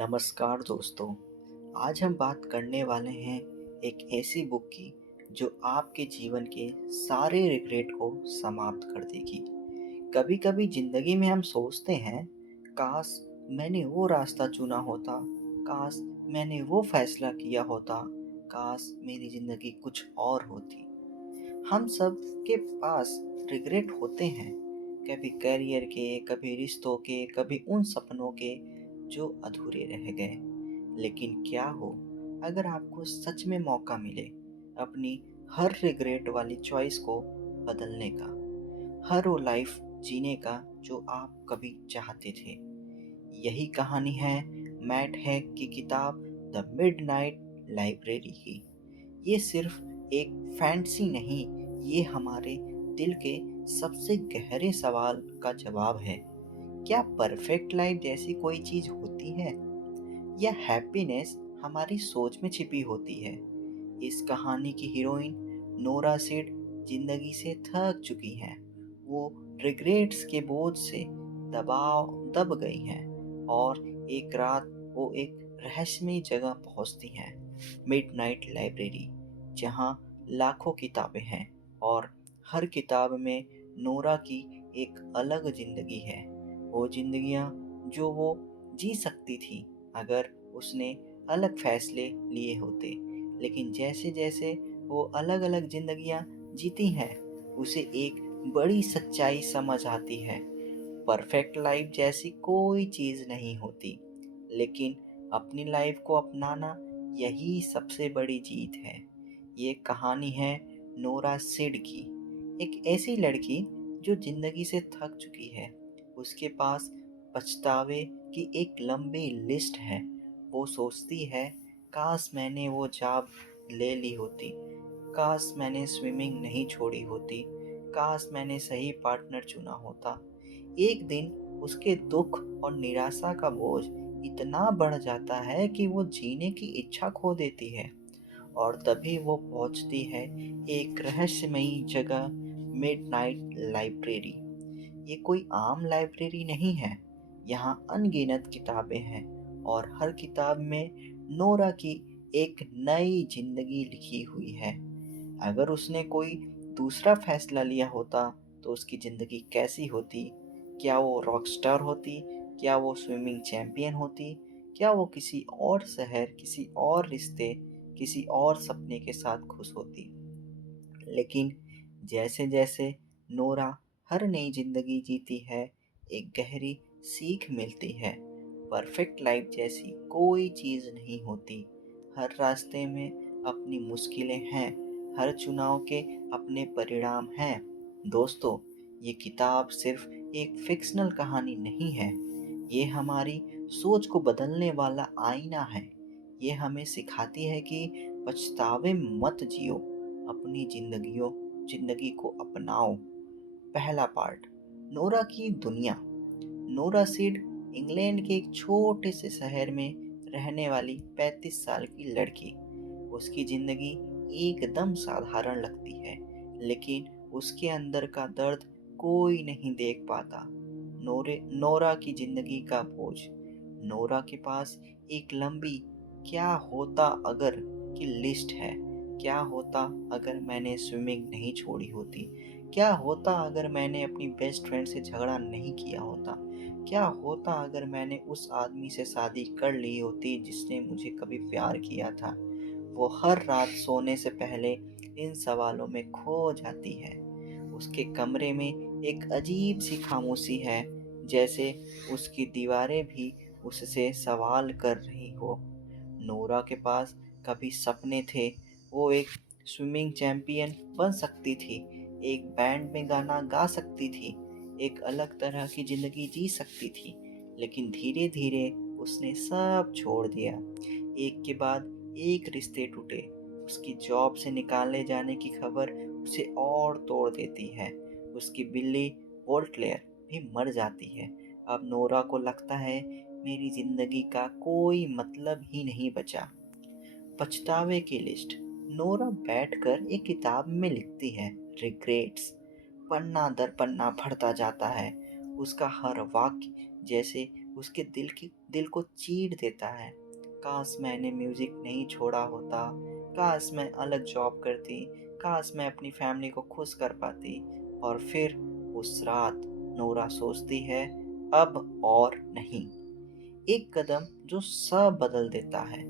नमस्कार दोस्तों। आज हम बात करने वाले हैं एक ऐसी बुक की जो आपके जीवन के सारे रिग्रेट को समाप्त कर देगी। कभी-कभी ज़िंदगी में हम सोचते हैं, काश मैंने वो रास्ता चुना होता, काश मैंने वो फैसला किया होता, काश मेरी ज़िंदगी कुछ और होती। हम सब के पास रिग्रेट होते हैं, कभी करियर के, कभी रिश्तों के, कभी उन सपनों के जो अधूरे रह गए। लेकिन क्या हो अगर आपको सच में मौका मिले अपनी हर रिग्रेट वाली चॉइस को बदलने का, हर वो लाइफ जीने का जो आप कभी चाहते थे। यही कहानी है मैट हैक की किताब द मिडनाइट लाइब्रेरी की। ये सिर्फ एक फैंटेसी नहीं, ये हमारे दिल के सबसे गहरे सवाल का जवाब है। क्या परफेक्ट लाइफ जैसी कोई चीज होती है, या हैप्पीनेस हमारी सोच में छिपी होती है? इस कहानी की हीरोइन नोरा सिड जिंदगी से थक चुकी हैं। वो रिग्रेट्स के बोझ से दब गई हैं और एक रात वो एक रहस्यमयी जगह पहुंचती हैं, मिडनाइट लाइब्रेरी, जहां लाखों किताबें हैं और हर किताब में नोरा की एक अलग जिंदगी है। वो जिंदगियां जो वो जी सकती थी अगर उसने अलग फैसले लिए होते। लेकिन जैसे जैसे वो अलग अलग जिंदगियां जीती हैं, उसे एक बड़ी सच्चाई समझ आती है। परफेक्ट लाइफ जैसी कोई चीज नहीं होती, लेकिन अपनी लाइफ को अपनाना, यही सबसे बड़ी जीत है। ये कहानी है नोरा सिड की, एक ऐसी लड़की जो जिंदगी से थक चुकी है। उसके पास पछतावे की एक लंबी लिस्ट है। वो सोचती है, काश मैंने वो जॉब ले ली होती, काश मैंने स्विमिंग नहीं छोड़ी होती, काश मैंने सही पार्टनर चुना होता। एक दिन उसके दुख और निराशा का बोझ इतना बढ़ जाता है कि वो जीने की इच्छा खो देती है। और तभी वो पहुंचती है एक रहस्यमयी जगह, मिडनाइट लाइब्रेरी। ये कोई आम लाइब्रेरी नहीं है। यहाँ अनगिनत किताबें हैं और हर किताब में नोरा की एक नई जिंदगी लिखी हुई है। अगर उसने कोई दूसरा फैसला लिया होता तो उसकी जिंदगी कैसी होती? क्या वो रॉकस्टार होती? क्या वो स्विमिंग चैंपियन होती? क्या वो किसी और शहर, किसी और रिश्ते, किसी और सपने के साथ खुश होती? लेकिन जैसे जैसे नोरा हर नई जिंदगी जीती है, एक गहरी सीख मिलती है। परफेक्ट लाइफ जैसी कोई चीज नहीं होती। हर रास्ते में अपनी मुश्किलें हैं, हर चुनाव के अपने परिणाम हैं। दोस्तों, ये किताब सिर्फ एक फिक्शनल कहानी नहीं है, ये हमारी सोच को बदलने वाला आईना है। ये हमें सिखाती है कि पछतावे मत जियो, अपनी जिंदगी को अपनाओ। पहला पार्ट, नोरा की दुनिया। नोरा सीड इंग्लैंड के एक छोटे से शहर में रहने वाली 35 साल की लड़की। उसकी जिंदगी एकदम साधारण लगती है, लेकिन उसके अंदर का दर्द कोई नहीं देख पाता। नोरा की जिंदगी का बोझ। नोरा के पास एक लंबी क्या होता अगर की लिस्ट है। क्या होता अगर मैंने स्विमिंग नहीं छोड़ी होती? क्या होता अगर मैंने अपनी बेस्ट फ्रेंड से झगड़ा नहीं किया होता? क्या होता अगर मैंने उस आदमी से शादी कर ली होती जिसने मुझे कभी प्यार किया था? वो हर रात सोने से पहले इन सवालों में खो जाती है। उसके कमरे में एक अजीब सी खामोशी है, जैसे उसकी दीवारें भी उससे सवाल कर रही हो। नोरा के पास कभी सपने थे, वो एक स्विमिंग चैंपियन बन सकती थी, एक बैंड में गाना गा सकती थी, एक अलग तरह की जिंदगी जी सकती थी। लेकिन धीरे धीरे उसने सब छोड़ दिया। एक के बाद एक रिश्ते टूटे। उसकी जॉब से निकाले जाने की खबर उसे और तोड़ देती है। उसकी बिल्ली वोल्टलेयर भी मर जाती है। अब नोरा को लगता है, मेरी जिंदगी का कोई मतलब ही नहीं बचा। पछतावे की लिस्ट। नोरा बैठकर एक किताब में लिखती है, रिग्रेट्स। पन्ना दर पन्ना पढ़ता जाता है। उसका हर वाक्य जैसे उसके दिल को चीर देता है। काश मैंने म्यूजिक नहीं छोड़ा होता, काश मैं अलग जॉब करती, काश मैं अपनी फैमिली को खुश कर पाती। और फिर उस रात नोरा सोचती है, अब और नहीं। एक कदम जो सब बदल देता है।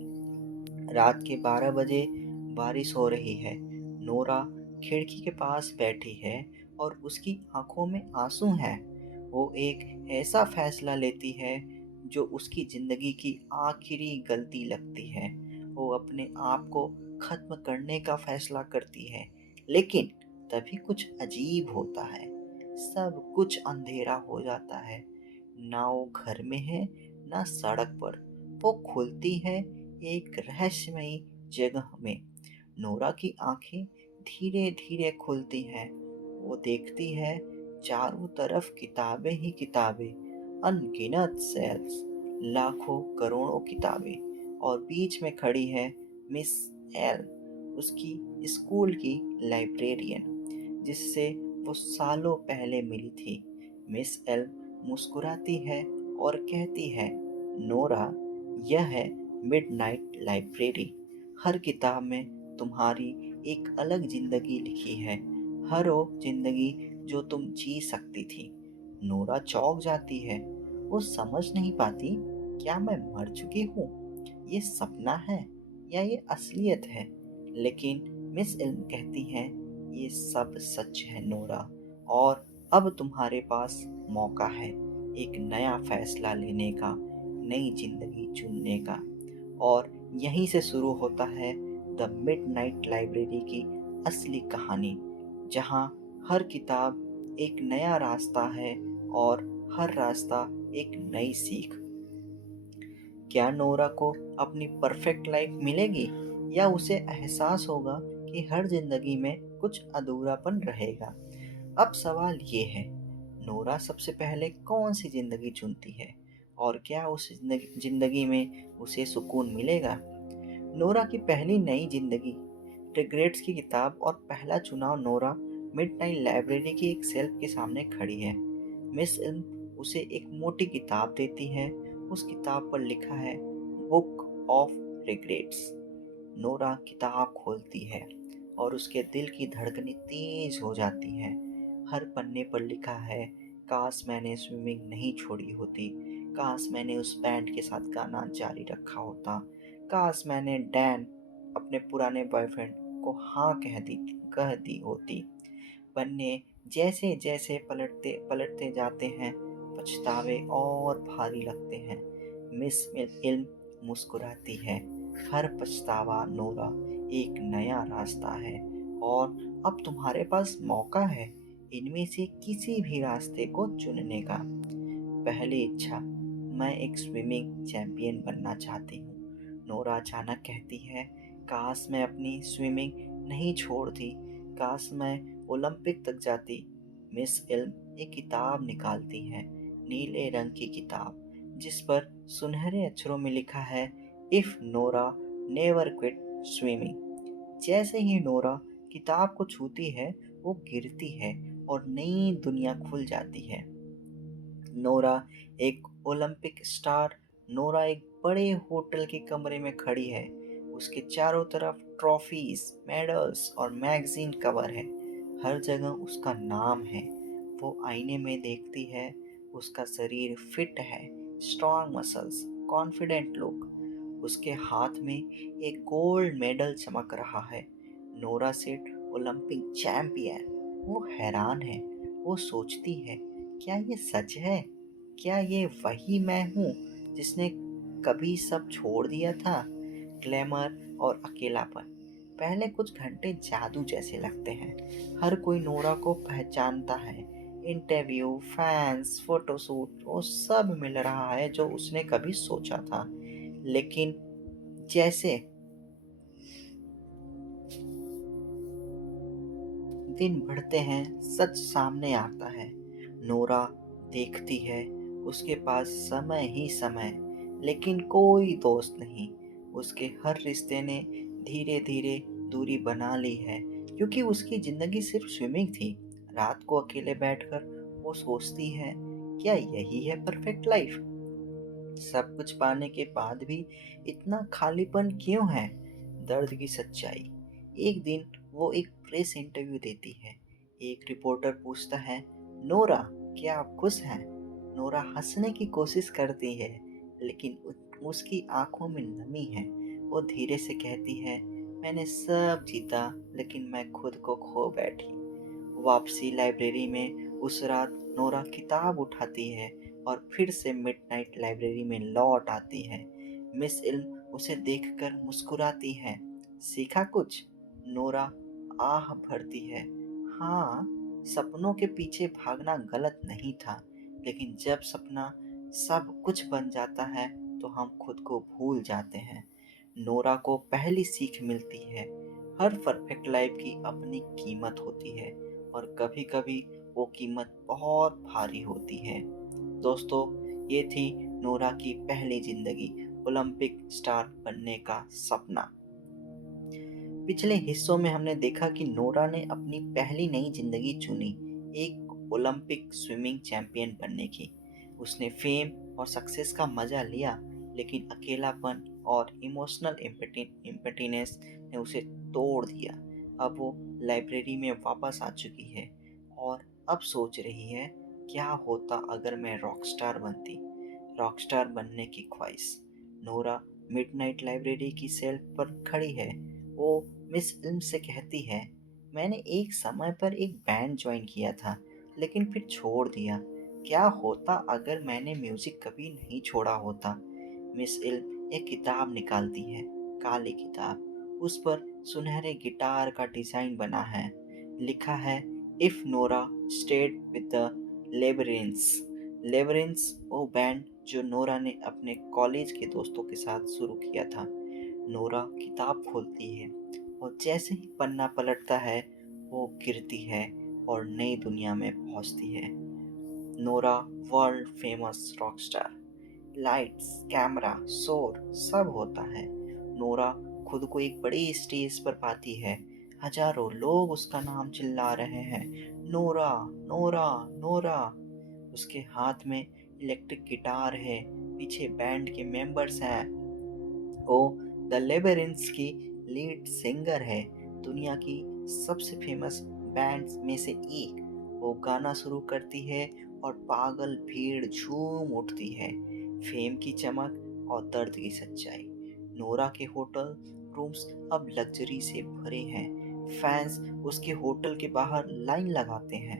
रात के 12 बजे बारिश हो रही है। नोरा खिड़की के पास बैठी है और उसकी आंखों में आंसू हैं। वो एक ऐसा फैसला लेती है जो उसकी जिंदगी की आखिरी गलती लगती है। वो अपने आप को खत्म करने का फैसला करती है, लेकिन तभी कुछ अजीब होता है। सब कुछ अंधेरा हो जाता है। ना वो घर में है, ना सड़क पर। वो खुलती है एक रहस्यमयी जगह में। नोरा की आंखें धीरे धीरे खुलती हैं। वो देखती है चारों तरफ किताबें ही किताबें, अनगिनत सेल्स, लाखों करोड़ों किताबें। और बीच में खड़ी है मिस एल, उसकी स्कूल की लाइब्रेरियन, जिससे वो सालों पहले मिली थी। मिस एल मुस्कुराती है और कहती है, नोरा, यह है मिडनाइट लाइब्रेरी। हर किताब में तुम्हारी एक अलग जिंदगी लिखी है, हर वो जिंदगी जो तुम जी सकती थी। नोरा चौंक जाती है। वो समझ नहीं पाती, क्या मैं मर चुकी हूँ, ये सपना है या ये असलियत है। लेकिन मिस इल्म कहती है, ये सब सच है नोरा, और अब तुम्हारे पास मौका है एक नया फैसला लेने का, नई जिंदगी चुनने का। और यहीं से शुरू होता है द मिडनाइट लाइब्रेरी की असली कहानी, जहाँ हर किताब एक नया रास्ता है और हर रास्ता एक नई सीख। क्या नोरा को अपनी परफेक्ट लाइफ मिलेगी, या उसे एहसास होगा कि हर जिंदगी में कुछ अधूरापन रहेगा? अब सवाल ये है, नोरा सबसे पहले कौन सी जिंदगी चुनती है, और क्या उस जिंदगी में उसे सुकून मिलेगा? नोरा की पहली नई जिंदगी, रिग्रेट्स की किताब और पहला चुनाव। नोरा मिडनाइट लाइब्रेरी की एक शेल्फ के सामने खड़ी है। मिस इल्म उसे एक मोटी किताब देती है। उस किताब पर लिखा है, बुक ऑफ रिग्रेट्स। नोरा किताब खोलती है और उसके दिल की धड़कनें तेज हो जाती हैं। हर पन्ने पर लिखा है, काश मैंने स्विमिंग नहीं छोड़ी होती, काश मैंने उस बैंड के साथ गाना जारी रखा होता, काश मैंने डैन, अपने पुराने बॉयफ्रेंड, को हाँ कह दी होती। पन्ने जैसे जैसे पलटते पलटते जाते हैं, पछतावे और भारी लगते हैं। मिस इल्म मुस्कुराती है। हर पछतावा नोरा एक नया रास्ता है, और अब तुम्हारे पास मौका है इनमें से किसी भी रास्ते को चुनने का। पहली इच्छा, मैं एक स्विमिंग चैंपियन बनना चाहती हूँ। नोरा अचानक कहती है, काश मैं अपनी स्विमिंग नहीं छोड़ती, काश मैं ओलंपिक तक जाती। मिस इल्म एक किताब निकालती है, नीले रंग की किताब, जिस पर सुनहरे अक्षरों में लिखा है, if Nora never quit swimming. जैसे ही नोरा किताब को छूती है, वो गिरती है और नई दुनिया खुल जाती है। नोरा एक ओलंपिक स्टार। नोरा एक बड़े होटल के कमरे में खड़ी है। उसके चारों तरफ ट्रॉफीज, मेडल्स और मैगजीन कवर है। हर जगह उसका नाम है। वो आईने में देखती है। उसका शरीर फिट है, स्ट्रॉन्ग मसल्स, कॉन्फिडेंट लुक। उसके हाथ में एक गोल्ड मेडल चमक रहा है, नोरा सेठ ओलंपिक चैंपियन। वो हैरान है। वो सोचती है, क्या ये सच है? क्या ये वही मैं हूँ जिसने कभी सब छोड़ दिया था? ग्लैमर और अकेलापन पहले कुछ घंटे जादू जैसे लगते हैं। हर कोई नोरा को पहचानता है। इंटरव्यू, फैंस, फोटोशूट, वो सब मिल रहा है जो उसने कभी सोचा था। लेकिन जैसे दिन बढ़ते हैं, सच सामने आता है। नोरा देखती है, उसके पास समय ही समय, लेकिन कोई दोस्त नहीं। उसके हर रिश्ते ने धीरे धीरे दूरी बना ली है, क्योंकि उसकी जिंदगी सिर्फ स्विमिंग थी। रात को अकेले बैठकर वो सोचती है, क्या यही है परफेक्ट लाइफ? सब कुछ पाने के बाद भी इतना खालीपन क्यों है? दर्द की सच्चाई। एक दिन वो एक प्रेस इंटरव्यू देती है। एक रिपोर्टर पूछता है, नोरा, क्या आप खुश हैं? नोरा हंसने की कोशिश करती है, लेकिन उसकी आंखों में नमी है। वो धीरे से कहती है, मैंने सब जीता, लेकिन मैं खुद को खो बैठी। वापसी लाइब्रेरी में उस रात नोरा किताब उठाती है और फिर से मिडनाइट लाइब्रेरी में लौट आती है। मिस इल्म उसे देखकर मुस्कुराती है। सीखा कुछ? नोरा आह भरती है। हाँ, सपनों के पीछे भागना गलत नहीं था, लेकिन जब सपना सब कुछ बन जाता है तो हम खुद को भूल जाते हैं। नोरा को पहली सीख मिलती है, हर परफेक्ट लाइफ की अपनी कीमत होती है और कभी-कभी वो कीमत बहुत भारी होती है। दोस्तों, ये थी नोरा की पहली जिंदगी, ओलंपिक स्टार बनने का सपना। पिछले हिस्सों में हमने देखा कि नोरा ने अपनी पहली नई जिंदगी चुनी, एक ओलंपिक स्विमिंग चैंपियन बनने की। उसने फेम और सक्सेस का मजा लिया, लेकिन अकेलापन और इमोशनल इम्पटीनेस ने उसे तोड़ दिया। अब वो लाइब्रेरी में वापस आ चुकी है और अब सोच रही है, क्या होता अगर मैं रॉकस्टार बनती। रॉकस्टार बनने की ख्वाहिश। नोरा मिडनाइट लाइब्रेरी की शेल्फ पर खड़ी है। वो मिस इल्म से कहती है, मैंने एक समय पर एक बैंड ज्वाइन किया था, लेकिन फिर छोड़ दिया। क्या होता अगर मैंने म्यूजिक कभी नहीं छोड़ा होता? मिस इल्म एक किताब निकालती है, काली किताब। उस पर सुनहरे गिटार का डिजाइन बना है। लिखा है, if Nora stayed with the Labyrinths. Labyrinths वो बैंड जो नोरा ने अपने कॉलेज के दोस्तों के साथ शुरू किया था। नोरा किताब खोलती है और जैसे ही पन्ना पलटता है, वो गिरती है और नई दुनिया में पहुंचती है। Nora world famous Rockstar. Lights, camera, शोर सब होता है। नोरा खुद को एक बड़ी स्टेज पर पाती है। हजारों लोग उसका नाम चिल्ला रहे हैं, नोरा, नोरा, नोरा। उसके हाथ में इलेक्ट्रिक गिटार है, पीछे बैंड के मेंबर्स हैं। वो द लेबरिंथ्स की लीड सिंगर है, दुनिया की सबसे फेमस बैंड्स में से एक। वो गाना शुरू करती है और पागल भीड़ झूम उठती है। फेम की चमक और दर्द की सच्चाई। नोरा के होटल रूम्स अब लग्जरी से भरे हैं। फैंस उसके होटल के बाहर लाइन लगाते हैं।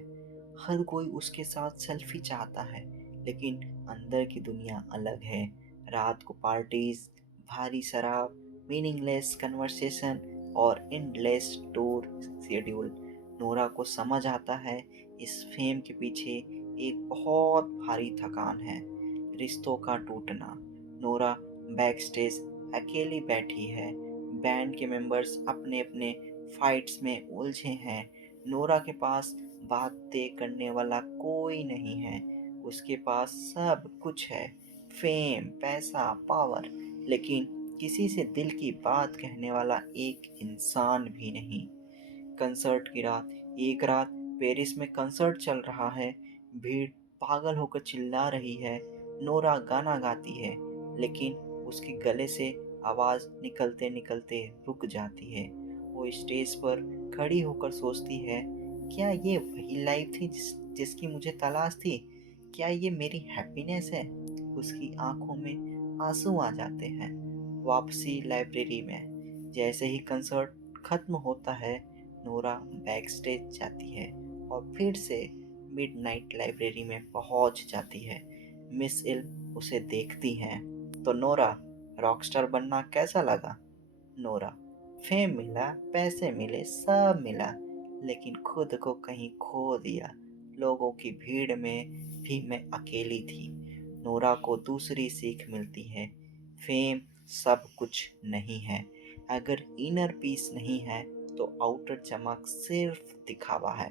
हर कोई उसके साथ सेल्फी चाहता है, लेकिन अंदर की दुनिया अलग है। रात को पार्टीज, भारी शराब, मीनिंगलेस कन्वर्सेशन और एंडलेस टूर शेड्यूल। नोरा को समझ आता है, इस फेम के पीछे एक बहुत भारी थकान है, रिश्तों का टूटना। नोरा बैक स्टेज अकेली बैठी है। बैंड के मेंबर्स अपने अपने फाइट्स में उलझे हैं। नोरा के पास बातें करने वाला कोई नहीं है। उसके पास सब कुछ है, फेम, पैसा, पावर, लेकिन किसी से दिल की बात कहने वाला एक इंसान भी नहीं। कंसर्ट की रात। एक रात पेरिस में कंसर्ट चल रहा है। भीड़ पागल होकर चिल्ला रही है। नोरा गाना गाती है, लेकिन उसके गले से आवाज निकलते निकलते रुक जाती है। वो स्टेज पर खड़ी होकर सोचती है, क्या ये वही लाइफ थी जिसकी मुझे तलाश थी? क्या ये मेरी हैप्पीनेस है? उसकी आंखों में आंसू आ जाते हैं। वापसी लाइब्रेरी में। जैसे ही कंसर्ट खत्म होता है, नोरा बैक स्टेज जाती है और फिर से मिडनाइट लाइब्रेरी में पहुंच जाती है। मिस इल्म उसे देखती हैं। तो नोरा, रॉकस्टार बनना कैसा लगा? नोरा, फेम मिला, पैसे मिले, सब मिला, लेकिन खुद को कहीं खो दिया। लोगों की भीड़ में भी मैं अकेली थी। नोरा को दूसरी सीख मिलती है, फेम सब कुछ नहीं है। अगर इनर पीस नहीं है तो आउटर चमक सिर्फ दिखावा है।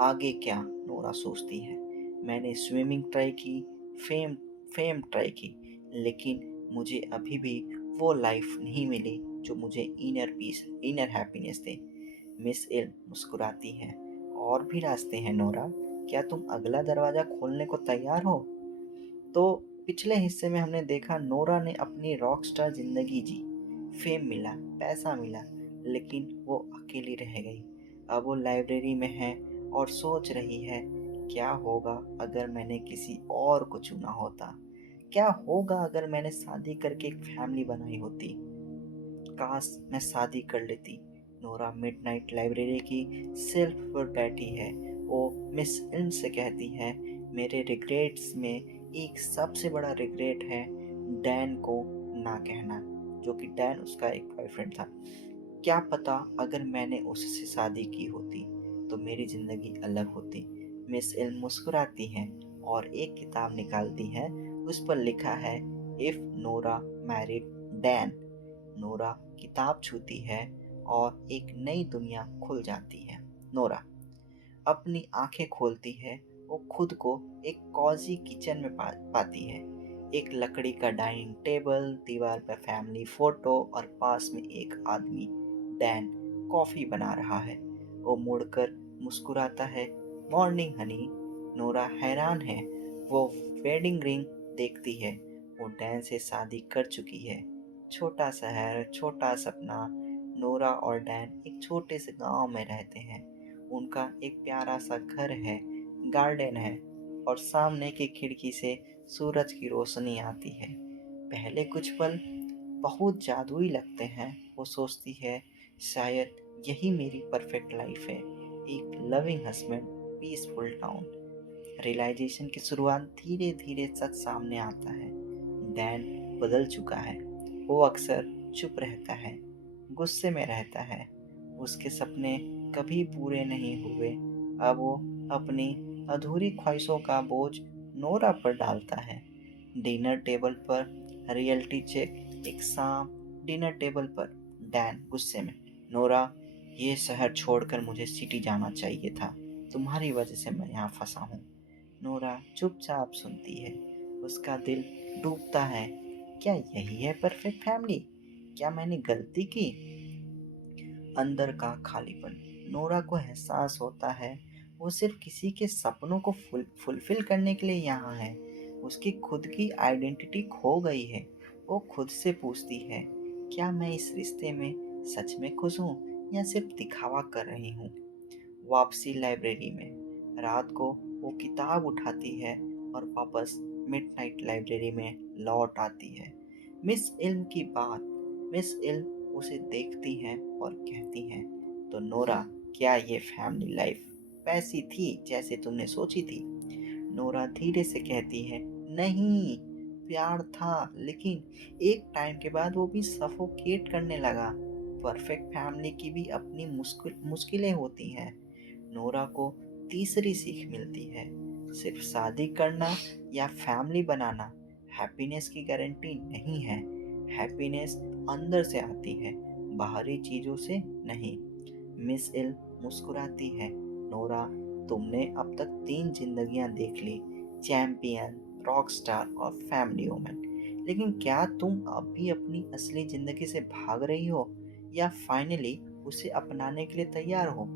आगे क्या? नोरा सोचती है, मैंने स्विमिंग ट्राई की, फेम फेम ट्राई की, लेकिन मुझे अभी भी वो लाइफ नहीं मिली जो मुझे इनर पीस, इनर हैप्पीनेस दे। मिस इल्म मुस्कुराती है, और भी रास्ते हैं नोरा, क्या तुम अगला दरवाजा खोलने को तैयार हो? तो पिछले हिस्से में हमने देखा नोरा ने अपनी रॉकस्टार जिंदगी जी। फेम मिला, पैसा मिला, लेकिन वो अकेली रह गई। अब वो लाइब्रेरी में है और सोच रही है, क्या होगा अगर मैंने किसी और को चुना होता? क्या होगा अगर मैंने शादी करके एक फैमिली बनाई होती? काश मैं शादी कर लेती। नोरा मिडनाइट लाइब्रेरी की सेल्फ पर बैठी है। वो मिस इल्म से कहती है, मेरे रिग्रेट्स में एक सबसे बड़ा रिग्रेट है डैन को ना कहना, जो कि डैन उसका एक बॉयफ्रेंड था। क्या पता अगर मैंने उससे शादी की होती तो मेरी जिंदगी अलग होती। मिस इल्म मुस्कुराती है और एक किताब निकालती है। उस पर लिखा है, if Nora married Dan. Nora किताब छूती है और एक नई दुनिया खुल जाती है। नोरा अपनी आंखें खोलती है। वो खुद को एक कॉजी किचन में पाती है। एक लकड़ी का डाइनिंग टेबल, दीवार पर फैमिली फोटो और पास में एक आदमी, डैन, कॉफी बना रहा है। वो मुड़कर मुस्कुराता है, मॉर्निंग हनी। नोरा हैरान है। वो वेडिंग रिंग देखती है। वो डैन से शादी कर चुकी है। छोटा शहर, छोटा सपना। नोरा और डैन एक छोटे से गांव में रहते हैं। उनका एक प्यारा सा घर है, गार्डन है और सामने की खिड़की से सूरज की रोशनी आती है। पहले कुछ पल बहुत जादुई लगते हैं। वो सोचती है, शायद यही मेरी परफेक्ट लाइफ है, एक loving husband, peaceful town. Realisation की शुरुआत धीरे धीरे सच सामने आता है। डैन बदल चुका है। वो अक्सर चुप रहता है, गुस्से में रहता है। उसके सपने कभी पूरे नहीं हुए। अब वो अपनी अधूरी ख्वाहिशों का बोझ नोरा पर डालता है। डिनर टेबल पर रियलिटी चेक। एक शाम डिनर टेबल पर डैन गुस्से में, नोरा, ये शहर छोड़कर मुझे सिटी जाना चाहिए था। तुम्हारी वजह से मैं यहाँ फंसा हूँ। नोरा चुपचाप सुनती है। उसका दिल डूबता है। क्या यही है परफेक्ट फैमिली? क्या मैंने गलती की? अंदर का खालीपन। नोरा को एहसास होता है वो सिर्फ किसी के सपनों को फुलफिल करने के लिए यहाँ है। उसकी खुद की आइडेंटिटी खो गई है। वो खुद से पूछती है, क्या मैं इस रिश्ते में सच में खुश हूँ या सिर्फ दिखावा कर रही हूँ? वापसी लाइब्रेरी में। रात को वो किताब उठाती है और वापस मिडनाइट लाइब्रेरी में लौट आती है। मिस इल्म की बात। मिस इल्म उसे देखती हैं और कहती हैं, तो नोरा, क्या ये फैमिली लाइफ वैसी थी जैसे तुमने सोची थी? नोरा धीरे से कहती है, नहीं, प्यार था, लेकिन एक टाइम के बाद वो भी सफोकेट करने लगा। परफेक्ट फैमिली की भी अपनी मुश्किलें होती हैं। नोरा को तीसरी सीख मिलती है, सिर्फ शादी करना या फैमिली बनाना हैप्पीनेस की गारंटी नहीं है। हैप्पीनेस अंदर से आती है, बाहरी चीजों से नहीं। मिस इल मुस्कुराती है, नोरा, तुमने अब तक 3 जिंदगियां देख ली, चैंपियन, रॉक स्टार और फैमिली वुमन, लेकिन क्या तुम अब भी अपनी असली जिंदगी से भाग रही हो या फाइनली उसे अपनाने के लिए तैयार हो?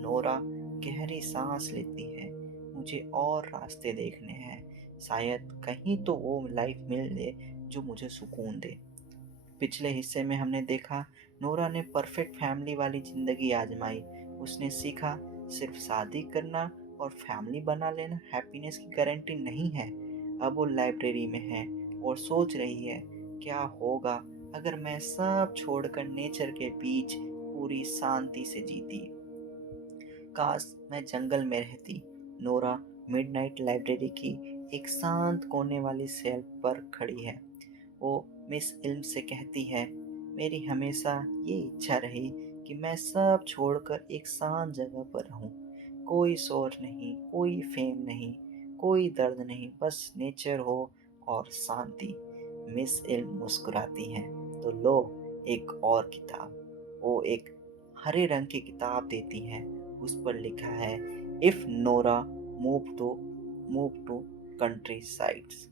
नोरा गहरी सांस लेती है। मुझे और रास्ते देखने हैं, शायद कहीं तो वो लाइफ मिल ले जो मुझे सुकून दे। पिछले हिस्से में हमने देखा नोरा ने परफेक्ट फैमिली वाली जिंदगी आजमाई। उसने सीखा, सिर्फ शादी करना और फैमिली बना लेना हैप्पीनेस की गारंटी नहीं है। अब वो लाइब्रेरी में है और सोच रही है, क्या होगा अगर मैं सब छोड़कर नेचर के बीच पूरी शांति से जीती? काश मैं जंगल में रहती। नोरा मिडनाइट लाइब्रेरी की एक शांत कोने वाली शेल्फ पर खड़ी है। वो मिस इल्म से कहती है, मेरी हमेशा ये इच्छा रही कि मैं सब छोड़कर एक शांत जगह पर रहूं। कोई शोर नहीं, कोई फेम नहीं, कोई दर्द नहीं, बस नेचर हो और शांति। मिस इल्म मुस्कुराती हैं, तो लो, एक और किताब। वो एक हरे रंग की किताब देती हैं। उस पर लिखा है, if Nora move to country sides.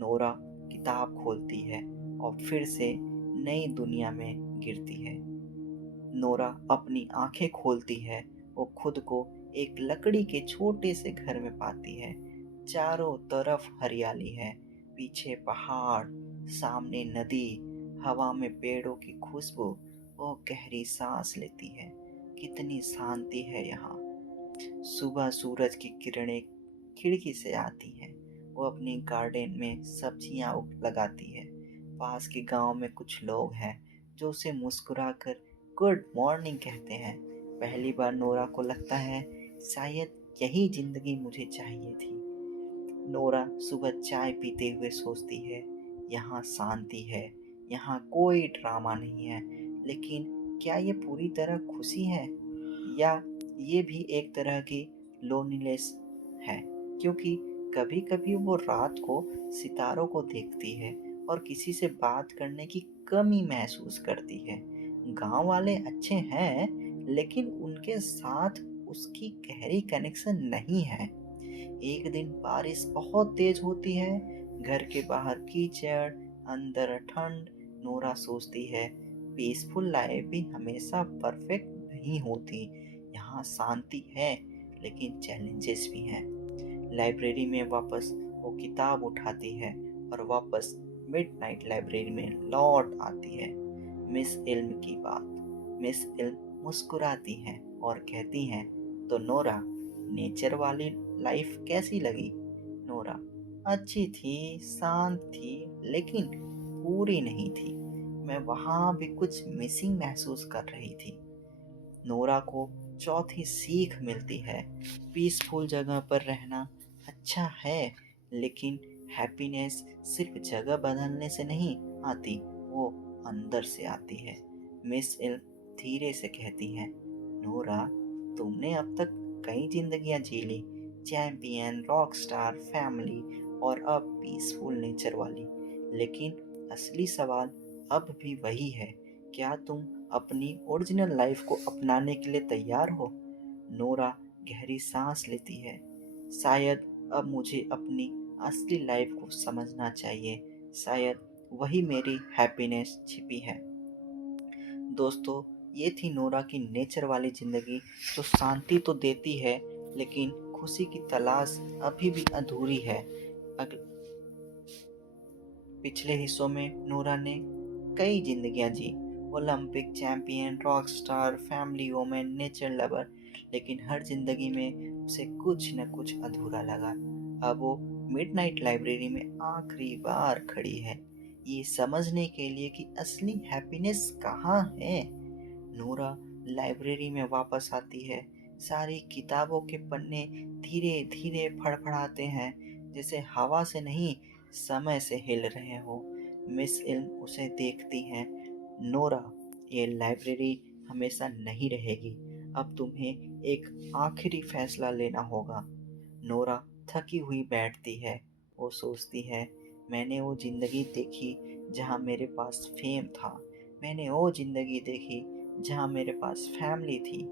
Nora किताब खोलती है और फिर से नई दुनिया में गिरती है। नोरा अपनी आंखें खोलती है। वो खुद को एक लकड़ी के छोटे से घर में पाती है। चारों तरफ हरियाली है, पीछे पहाड़, सामने नदी, हवा में पेड़ों की खुशबू। वो गहरी सांस लेती है। कितनी शांति है यहाँ। सुबह सूरज की किरणें खिड़की से आती हैं। वो अपनी गार्डन में सब्जियां लगाती है। पास के गांव में कुछ लोग हैं जो उसे मुस्कुराकर गुड मॉर्निंग कहते हैं। पहली बार नोरा को लगता है शायद यही जिंदगी मुझे चाहिए थी। नोरा सुबह चाय पीते हुए सोचती है, यहाँ शांति है, यहाँ कोई ड्रामा नहीं है। लेकिन क्या ये पूरी तरह खुशी है, या ये भी एक तरह की लोनलीनेस है? क्योंकि कभी कभी वो रात को सितारों को देखती है और किसी से बात करने की कमी महसूस करती है। गांव वाले अच्छे हैं, लेकिन उनके साथ उसकी गहरी कनेक्शन नहीं है। एक दिन बारिश बहुत तेज होती है। घर के बाहर कीचड़, अंदर ठंड। नोरा सोचती है पीसफुल लाइफ भी हमेशा परफेक्ट नहीं होती। यहाँ शांति है, लेकिन चैलेंजेस भी हैं। लाइब्रेरी में वापस वो किताब उठाती है और वापस मिडनाइट लाइब्रेरी में लौट आती है। मिस इल्म की बात। मिस इल्म मुस्कुराती हैं और कहती हैं, तो नोरा, नेचर वाली लाइफ कैसी लगी? नोरा, अच्छी थी, शांत थी, लेकिन पूरी नहीं थी। मैं वहां भी कुछ मिसिंग महसूस कर रही थी। नोरा को चौथी सीख मिलती है। पीसफुल जगह पर रहना अच्छा है, लेकिन हैप्पीनेस सिर्फ जगह बदलने से नहीं आती, वो अंदर से आती है। मिस इल धीरे से कहती है, नोरा, तुमने अब तक कई जिंदगियां जी ली, चैंपियन, रॉक स्टार, फैमिली, और अब पीसफुल नेचर वाली। लेकिन असली सवाल अब भी वही है, क्या तुम अपनी ओरिजिनल लाइफ को अपनाने के लिए तैयार हो? नोरा गहरी सांस लेती है। शायद अब मुझे अपनी असली लाइफ को समझना चाहिए। शायद वही मेरी हैप्पीनेस छिपी है। दोस्तों, ये थी नोरा की नेचर वाली जिंदगी, जो शांति तो देती है, लेकिन खुशी की तलाश अभी भी अधूरी है। पिछले हिस्सों में नोरा ने कई जिंदगियां जी, Olympic champion, rock star, family women, nature lover. लेकिन हर जिंदगी में उसे कुछ न कुछ अधूरा लगा। अब वो मिडनाइट लाइब्रेरी में आखिरी बार खड़ी है, ये समझने के लिए कि असली हैप्पीनेस कहाँ है। नोरा लाइब्रेरी में वापस आती है। सारी किताबों के पन्ने धीरे धीरे फड़फड़ाते हैं, जैसे हवा से नहीं, समय से हिल रहे हो। मिस इल्म उसे देखती हैं। नोरा, ये लाइब्रेरी हमेशा नहीं रहेगी। अब तुम्हें एक आखिरी फैसला लेना होगा। नोरा थकी हुई बैठती है। वो सोचती है, मैंने वो जिंदगी देखी जहाँ मेरे पास फेम था। मैंने वो जिंदगी देखी जहाँ मेरे पास फैमिली थी।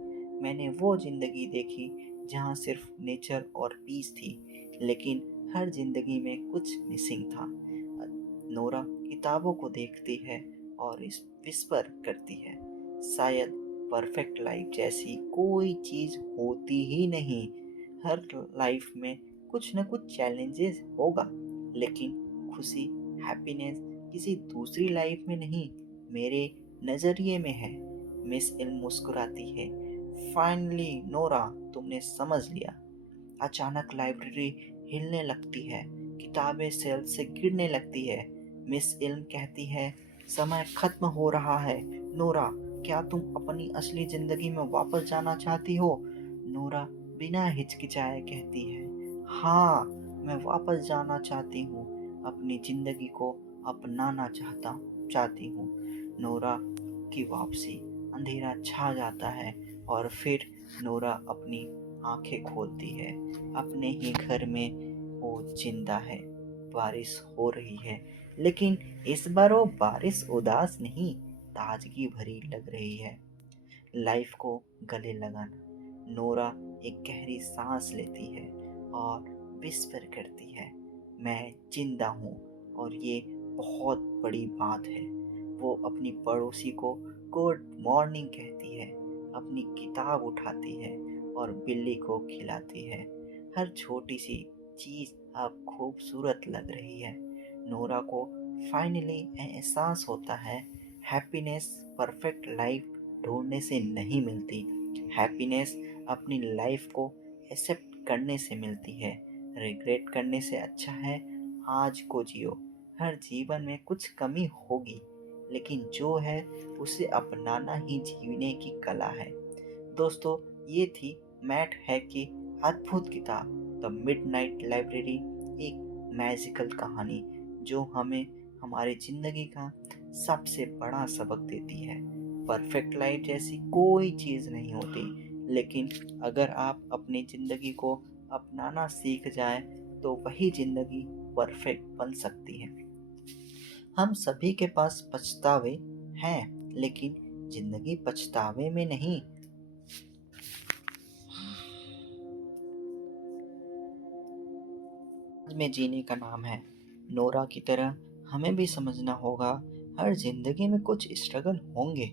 मैंने वो जिंदगी देखी जहाँ सिर्फ नेचर और पीस थी। लेकिन हर जिंदगी में कुछ मिसिंग था। नोरा किताबों को देखती है और इस विस्पर करती है, शायद परफेक्ट लाइफ जैसी कोई चीज होती ही नहीं। हर लाइफ में कुछ न कुछ चैलेंजेस होगा, लेकिन खुशी, हैप्पीनेस किसी दूसरी लाइफ में नहीं, मेरे नजरिए में है। मिस इल्म मुस्कुराती है। फाइनली नोरा, तुमने समझ लिया। अचानक लाइब्रेरी हिलने लगती है। किताबें सेल्फ से गिरने लगती है। मिस इल्म कहती है, समय खत्म हो रहा है। नोरा, क्या तुम अपनी असली जिंदगी में वापस जाना चाहती हो? नोरा बिना हिचकिचाए कहती है, हाँ, मैं वापस जाना चाहती हूँ। अपनी जिंदगी को अपनाना चाहती हूँ। नोरा की वापसी। अंधेरा छा जाता है और फिर नोरा अपनी आंखें खोलती है। अपने ही घर में वो जिंदा है। बारिश हो रही है, लेकिन इस बार वो बारिश उदास नहीं, ताजगी भरी लग रही है। लाइफ को गले लगाना। नोरा एक गहरी सांस लेती है और विस्पर करती है, मैं जिंदा हूँ, और ये बहुत बड़ी बात है। वो अपनी पड़ोसी को गुड मॉर्निंग कहती है, अपनी किताब उठाती है और बिल्ली को खिलाती है। हर छोटी सी चीज अब खूबसूरत लग रही है। नोरा को फाइनली एहसास होता है हैप्पीनेस परफेक्ट लाइफ ढूंढने से नहीं मिलती। हैप्पीनेस अपनी लाइफ को एक्सेप्ट करने से मिलती है। रिग्रेट करने से अच्छा है आज को जियो। हर जीवन में कुछ कमी होगी, लेकिन जो है उसे अपनाना ही जीने की कला है। दोस्तों, ये थी मैट हैक की अद्भुत किताब द मिडनाइट लाइब्रेरी, एक मैजिकल कहानी जो हमें हमारी ज़िंदगी का सबसे बड़ा सबक देती है। परफेक्ट लाइफ जैसी कोई चीज़ नहीं होती, लेकिन अगर आप अपनी ज़िंदगी को अपनाना सीख जाए तो वही ज़िंदगी परफेक्ट बन सकती है। हम सभी के पास पछतावे हैं, लेकिन ज़िंदगी पछतावे में नहीं में जीने का नाम है। नोरा की तरह हमें भी समझना होगा, हर जिंदगी में कुछ स्ट्रगल होंगे,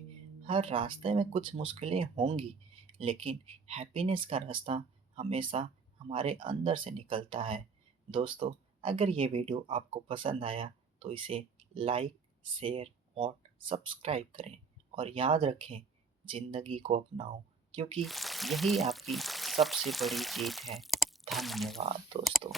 हर रास्ते में कुछ मुश्किलें होंगी, लेकिन हैप्पीनेस का रास्ता हमेशा हमारे अंदर से निकलता है। दोस्तों, अगर ये वीडियो आपको पसंद आया तो इसे लाइक, शेयर और सब्सक्राइब करें, और याद रखें, ज़िंदगी को अपनाओ, क्योंकि यही आपकी सबसे बड़ी जीत है। धन्यवाद दोस्तों।